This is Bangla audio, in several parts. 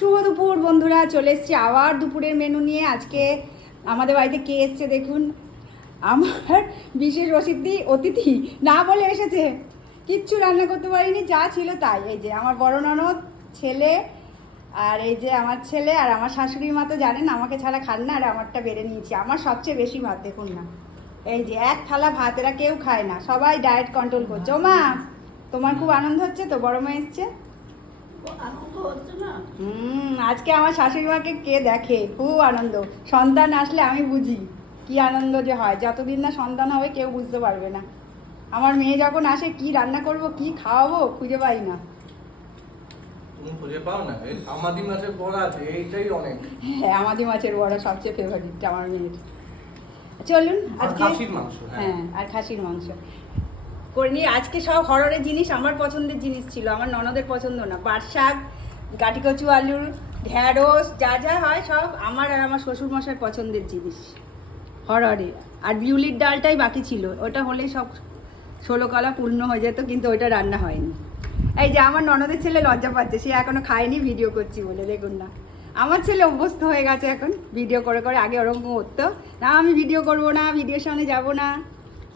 শুভ দুপুর বন্ধুরা, চলে এসেছি আবার দুপুরের মেনু নিয়ে। আজকে আমাদের বাড়িতে কে এসছে দেখুন, আমার বিশেষ অতিথি না বলে এসেছে। কিচ্ছু রান্না করতে পারিনি, যা ছিল তাই। এই যে আমার বড় ননদ, ছেলে, আর এই যে আমার ছেলে আর আমার শাশুড়ি মা তো জানেন আমাকে ছাড়া খান না, আর আমারটা বেড়ে নিয়েছি। আমার সবচেয়ে বেশি ভাত দেখুন না, এই যে এক থালা ভাত, এরা কেউ খায় না, সবাই ডায়েট কন্ট্রোল করছে। ও মা, তোমার খুব আনন্দ হচ্ছে তো বড় মা এসছে? আজকে আমার শাশুড়ি মাকে কে দেখে, খুব আনন্দ। সন্তান আসলে আমি বুঝি কি আনন্দ যে হয়। যতদিন না সন্তান হবে কেউ বুঝতে পারবে না। আমার মেয়ে যখন আসে কি রান্না করব, কি খাওয়াবো খুঁজে পাই না। তুমি খুঁজে পাও না? এই আমাদি মাছের বড়া আছে, এইটাই অনেক। হ্যাঁ, আমাদি মাছের বড়া সবচেয়ে ফেভারিট আমার মেয়ের। চলুন আজকে খাসির মাংস, হ্যাঁ, আর খাসির মাংস করে নিয়ে। আজকে সব হররের জিনিস, আমার পছন্দের জিনিস ছিল, আমার ননদের পছন্দ না। পাট শাক, গাটি কচু, আলুর ঢ্যাঁড়স, যা যা হয় সব আমার আর আমার শ্বশুরমশাইয়ের পছন্দের জিনিস হররে। আর বিউলির ডালটাই বাকি ছিল, ওটা হলেই সব 16 কলা পূর্ণ হয়ে যেত, কিন্তু ওইটা রান্না হয়নি। এই যে আমার ননদের ছেলে লজ্জা পাচ্ছে, সে এখনো খায়নি, ভিডিও করছি বলে। দেখুন না, আমার ছেলে অভ্যস্ত হয়ে গেছে এখন ভিডিও করে করে। আগে ওরকম করতো না, আমি ভিডিও করব না, ভিডিওর সামনে যাব না।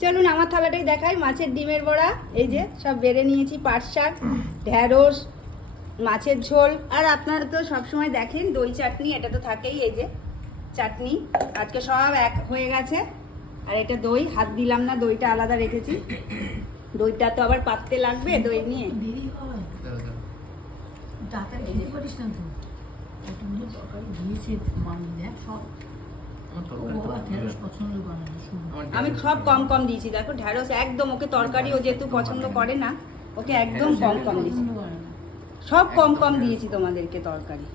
চলুন আমার থালাটাই দেখাই। মাছের ডিমের বড়া, এই যে সব বেড়ে নিয়েছি, পাট শাক, ঢ্যাঁড়স, মাছের ঝোল, আর আপনারা তো সবসময় দেখেন দই চাটনি, এটা তো থাকেই। এই যে চাটনি আজকে সব এক হয়ে গেছে। আর এটা দই, হাত দিলাম না, দইটা আলাদা রেখেছি। দইটা তো আবার পাততে লাগবে, দই নিয়ে আমি সব কম কম দিয়েছি। দেখো ঢ্যাঁড়স একদম, ওকে তরকারি ও যেহেতু পছন্দ করে না, ওকে একদম কম কম দিয়েছি। সব কম কম দিয়েছি তোমাদেরকে তরকারি।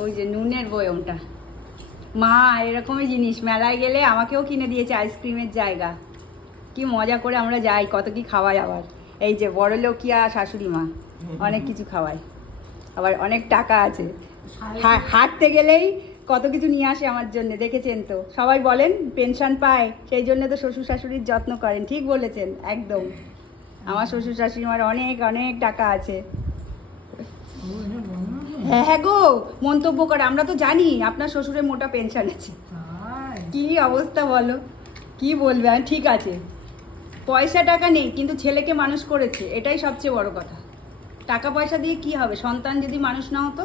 ওই যে নুনের বয়মটা, মা এরকমই জিনিস মেলায় গেলে আমাকেও কিনে দিয়েছে, আইসক্রিমের জায়গা। কি মজা করে আমরা যাই, কত কি খাওয়াই। আবার এই যে বড় লোকিয়া শাশুড়ি মা অনেক কিছু খাওয়ায়, আবার অনেক টাকা আছে। হাঁটতে গেলেই কত কিছু নিয়ে আসে আমার জন্য, দেখেছেন তো। সবাই বলেন পেনশন পায়, সেই জন্য তো শ্বশুর শাশুড়ির যত্ন করেন। ঠিক বলেছেন একদম, আমার শ্বশুর শাশুড়ি মার অনেক অনেক টাকা আছে। হ্যাঁ হ্যাঁ গো, মন্তব্য করে, আমরা তো জানি আপনার শ্বশুরের মোটা পেনশন আছে। কি অবস্থা বলো, কি বলবে। ঠিক আছে, পয়সা টাকা নেই, কিন্তু ছেলেকে মানুষ করেছে, এটাই সবচেয়ে বড় কথা। টাকা পয়সা দিয়ে কি হবে, সন্তান যদি মানুষ না হতো।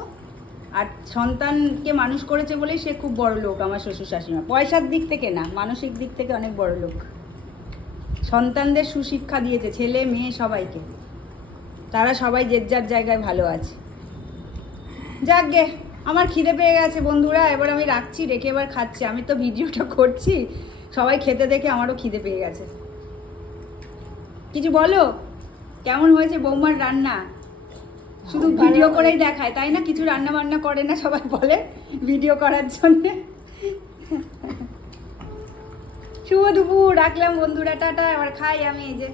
আর সন্তানকে মানুষ করেছে বলেই সে খুব বড় লোক আমার শ্বশুর শাশুড়িমা। পয়সার দিক থেকে না, মানসিক দিক থেকে অনেক বড় লোক। সন্তানদের সুশিক্ষা দিয়েছে, ছেলে মেয়ে সবাইকে। তারা সবাই যে যার জায়গায় ভালো আছে। যাকগে, আমার খিদে পেয়ে গেছে বন্ধুরা, এবার আমি রাখছি, রেখে এবার খাচ্ছি। আমি তো ভিডিওটা করছি, সবাই খেতে দেখে আমারও খিদে পেয়ে গেছে। কিছু বলো, কেমন হয়েছে বৌমার রান্না? শুধু ভিডিও করেই দেখায়, তাই না? কিছু রান্না বান্না করে না, সবাই বলে ভিডিও করার জন্য। শুভ দুপুর, রাখলাম বন্ধুরা, টাটা। এবার খাই আমি। এই যে